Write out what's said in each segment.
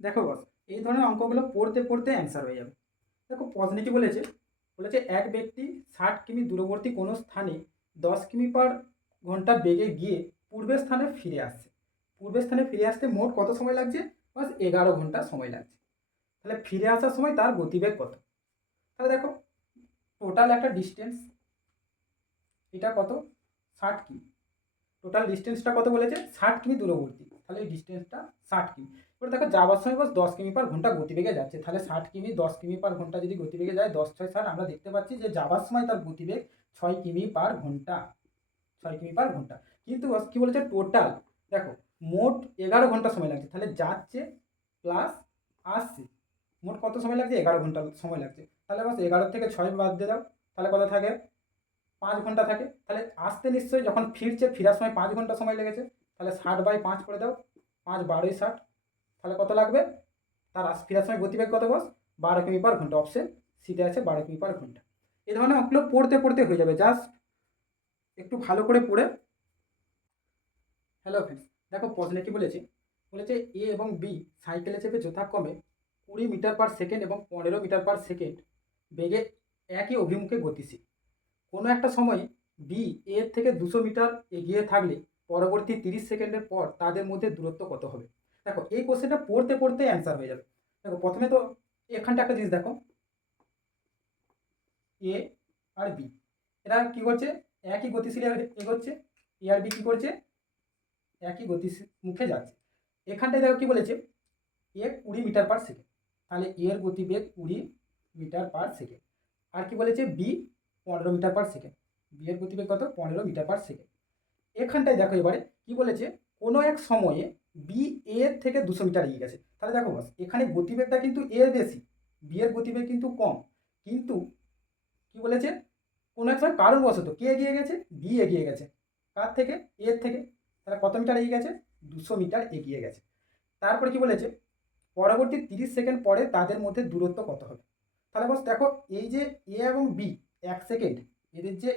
দেখো বস, এই ধরনের অঙ্কগুলো পড়তে পড়তে অ্যান্সার হয়ে যাবে। দেখো প্রশ্নটি বলেছে, এক ব্যক্তি 60 কিমি দূরবর্তী কোনো স্থানে 10 কিমি/ঘন্টা বেগে গিয়ে পূর্বের স্থানে ফিরে আসছে। পূর্বের স্থানে ফিরে আসতে মোট কত সময় লাগছে? বাস 11 ঘন্টা সময় লাগছে। তাহলে ফিরে আসার সময় তার গতিবেগ কত? তাহলে দেখো, টোটাল একটা ডিস্টেন্স, এটা কত? 60 কিমি। টোটাল ডিস্টেন্সটা কত বলেছে? 60 কিমি দূরবর্তী, তাহলে এই ডিস্টেন্সটা 60 কিমি। এবার দেখো যাওয়ার সময় বাস 10 কিমি/ঘন্টা গতিবেগে যাচ্ছে, তাহলে 60 কিমি 10 কিমি/ঘন্টা যদি গতিবেগে যায়, 10×6=60, আমরা দেখতে পাচ্ছি যে যাওয়ার সময় তার গতিবেগ 6 কিমি/ঘন্টা। 6 কিমি/ঘন্টা। কিন্তু বাস কী বলেছে? টোটাল দেখো, মোট 11 ঘন্টা সময় লাগছে, তাহলে যাচ্ছে প্লাস আসছে, মোট কত সময় লাগছে? 11 ঘন্টা সময় লাগছে। তাহলে বাস 11 থেকে 6 বাদ দিয়ে দাও, তাহলে কত থাকে? 5 ঘন্টা থাকে। তাহলে আসতে নিশ্চয়ই যখন ফিরছে, ফেরার সময় 5 ঘন্টা সময় লেগেছে, তাহলে 60/5 করে দাও, 5 × 12 = 60। তাহলে কত লাগবে? তার ফেরার সময় গতিবেগ কত বস? 12 কিমি/ঘন্টা। অপশন সিতে আছে 12 কিমি/ঘন্টা। এই ধরনের অঙ্কগুলো পড়তে পড়তে হয়ে যাবে, জাস্ট একটু ভালো করে পড়ে। হ্যালো ফ্রেন্ডস, দেখো প্রশ্নে কি বলেছে? এ এবং বি সাইকেলে চেপে যথাক্রমে 20 মিটার/সেকেন্ড এবং 15 মিটার/সেকেন্ড বেগে একই অভিমুখে গতিশীল। কোনো একটা সময়ে বি এর থেকে 200 মিটার এগিয়ে থাকলে পরবর্তী 30 সেকেন্ডের পর তাদের মধ্যে দূরত্ব কত হবে? দেখো এই কোশ্চেনটা পড়তে পড়তে অ্যান্সার হয়ে যাবে। দেখো প্রথমে তো এখানটা একটা জিনিস দেখো, এ আর বি এরা কি করছে? একই গতিশীলে এগোচ্ছে। এ আর বি কি করছে? একই গতি মুখে যাচ্ছে। এখানটায় দেখো কি বলেছে? এ 20 মিটার/সেকেন্ড, তাহলে এর গতিবেগ 20 মিটার/সেকেন্ড। আর কি বলেছে? B 15 metre per second. বি এর গতিবেগ কত? 15 মিটার/সেকেন্ড। এখানটায় দেখো এবারে কি বলেছে? কোনো এক সময়ে বি এর থেকে 200 মিটার এগিয়ে গেছে। তাহলে দেখো বস, এখানে গতিবেগটা কিন্তু এর বেশি, বি এর গতিবেগ কিন্তু কম। কিন্তু কি বলেছে? কোনো এক সময় কারণবশত কে এগিয়ে গেছে? বি এগিয়ে গেছে। কার থেকে? এর থেকে। তাহলে কত মিটার এগিয়ে গেছে? 200 মিটার এগিয়ে গেছে। তারপরে কি বলেছে? পরবর্তী 30 সেকেন্ড পরে তাদের মধ্যে দূরত্ব কত হবে? তাহলে বস দেখো, এই যে এ এবং বি 1 সেকেন্ড, এদের যে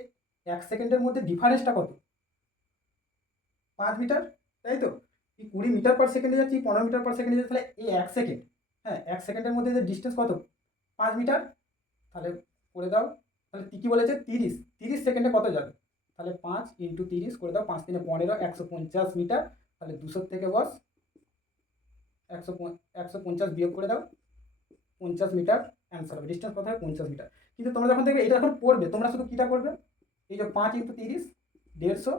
1 সেকেন্ডের মধ্যে ডিফারেন্সটা কত? 5 মিটার, তাই তো? এই 20 মিটার/সেকেন্ডে যাচ্ছি, 15 মিটার/সেকেন্ডে যাচ্ছে, তাহলে এই 1 সেকেন্ড, হ্যাঁ 1 সেকেন্ডের মধ্যে যে ডিস্টেন্স কত? 5 মিটার। তাহলে করে দাও। তাহলে কি বলেছে? 30 সেকেন্ডে কত যাবে? তাহলে 5 × 30 করে দাও, 5×3 = 15, 150 মিটার। তাহলে 200 থেকে বস 150 বিয়োগ করে দাও, 50 মিটার অ্যান্সার হবে। ডিস্টেন্স কত হয়? 50 মিটার। কিন্তু তোমরা যখন দেখবে এটা যখন পড়বে, তোমরা শুধু কীটা করবে? এই যে 5 × 30 150,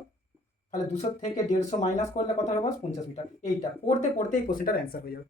তাহলে 200 থেকে 150 মাইনাস করলে কত হবে বস? 50 মিটার। এইটা পড়তে পড়তে এই কোশ্চেনটার অ্যান্সার হয়ে যাবে।